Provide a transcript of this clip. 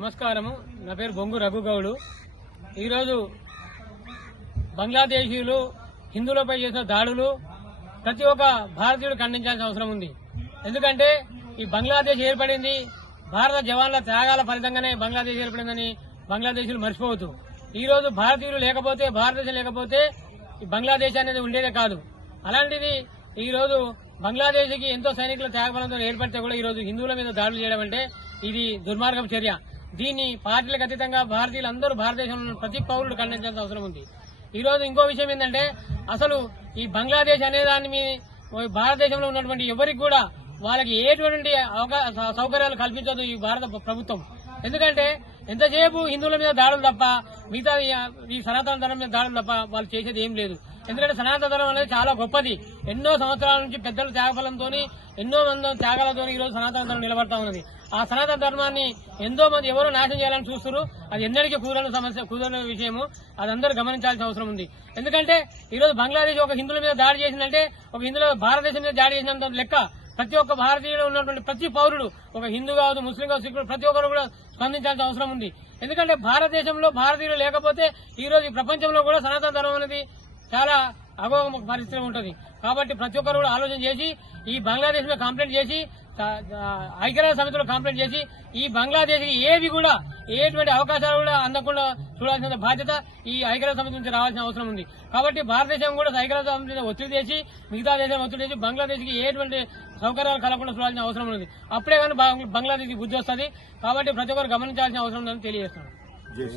నమస్కారము. నా పేరు బొంగు రఘుగౌడు. ఈరోజు బంగ్లాదేశీయులు హిందువులపై చేసిన దాడులు ప్రతి ఒక్క భారతీయుడు ఖండించాల్సిన అవసరం ఉంది. ఎందుకంటే ఈ బంగ్లాదేశ్ ఏర్పడింది భారత జవాన్ల త్యాగాల ఫలితంగానే బంగ్లాదేశ్ ఏర్పడిందని బంగ్లాదేశీయులు మర్చిపోవద్దు. ఈ రోజు భారతీయులు లేకపోతే, భారతదేశం లేకపోతే ఈ బంగ్లాదేశ్ అనేది ఉండేదే కాదు. అలాంటిది ఈ రోజు బంగ్లాదేశ్కి ఎంతో సైనికుల త్యాగఫలంతో ఏర్పడితే కూడా ఈ రోజు హిందువుల మీద దాడులు చేయడం అంటే ఇది దుర్మార్గం చర్య. దీన్ని పార్టీలకు అతీతంగా భారతీయులందరూ, భారతదేశంలో ప్రతి పౌరుడు ఖండించాల్సిన అవసరం ఉంది. ఈ రోజు ఇంకో విషయం ఏంటంటే, అసలు ఈ బంగ్లాదేశ్ అనే దాన్ని భారతదేశంలో ఉన్నటువంటి ఎవరికి కూడా వాళ్ళకి ఎటువంటి సౌకర్యాలు కల్పించదు ఈ భారత ప్రభుత్వం. ఎందుకంటే ఎంతసేపు హిందువుల మీద దాడులు తప్ప, మిగతా ఈ సనాతన ధర్మం మీద దాడులు తప్ప వాళ్ళు చేసేది ఏం లేదు. ఎందుకంటే సనాతన ధర్మం అనేది చాలా గొప్పది. ఎన్నో సంవత్సరాల నుంచి పెద్దల త్యాగఫలంతో, ఎన్నో మంది త్యాగాలతో ఈ రోజు సనాతన ధర్మం నిలబడతా ఉన్నది. ఆ సనాతన ధర్మాన్ని ఎంతో మంది ఎవరో నాశనం చేయాలని చూస్తున్నారు. అది ఎన్నటికీ కుదరని విషయము. అది అందరూ గమనించాల్సిన అవసరం ఉంది. ఎందుకంటే ఈ రోజు బంగ్లాదేశ్ ఒక హిందువుల మీద దాడి చేసిందంటే, ఒక హిందువుల భారతదేశం మీద దాడి చేసినంత లెక్క. ప్రతి ఒక్క భారతీయులు ఉన్నటువంటి ప్రతి పౌరుడు, ఒక హిందూ కావచ్చు, ముస్లిం కావచ్చు, సిక్కులు, ప్రతి ఒక్కరు కూడా స్పందించాల్సిన అవసరం ఉంది. ఎందుకంటే భారతదేశంలో భారతీయులు లేకపోతే ఈ రోజు ఈ ప్రపంచంలో కూడా సనాతన ధర్మం అనేది చాలా అగోగ పరిస్థితి ఉంటుంది. కాబట్టి ప్రతి ఒక్కరు కూడా ఆలోచన చేసి ఈ బంగ్లాదేశ్ మీద కంప్లైంట్ చేసి, ఐక్యరాజ్య సమితిలో కంప్లైంట్ చేసి, ఈ బంగ్లాదేశ్ కి ఏవి కూడా ఎటువంటి అవకాశాలు కూడా అందకుండా చూడాల్సిన బాధ్యత ఈ ఐక్యరాజ్య సమితి నుంచి రావాల్సిన అవసరం ఉంది. కాబట్టి భారతదేశం కూడా ఐక్యరాజ్య సమితి ఒత్తిడి చేసి, మిగతా దేశం ఒత్తిడి చేసి బంగ్లాదేశ్ కి ఎటువంటి సౌకర్యాలు కలగకుండా చూడాల్సిన అవసరం ఉంది. అప్పుడే కానీ బంగ్లాదేశ్ కి బుద్ధి వస్తుంది. కాబట్టి ప్రతి ఒక్కరు గమనించాల్సిన అవసరం ఉందని తెలియజేస్తున్నాను.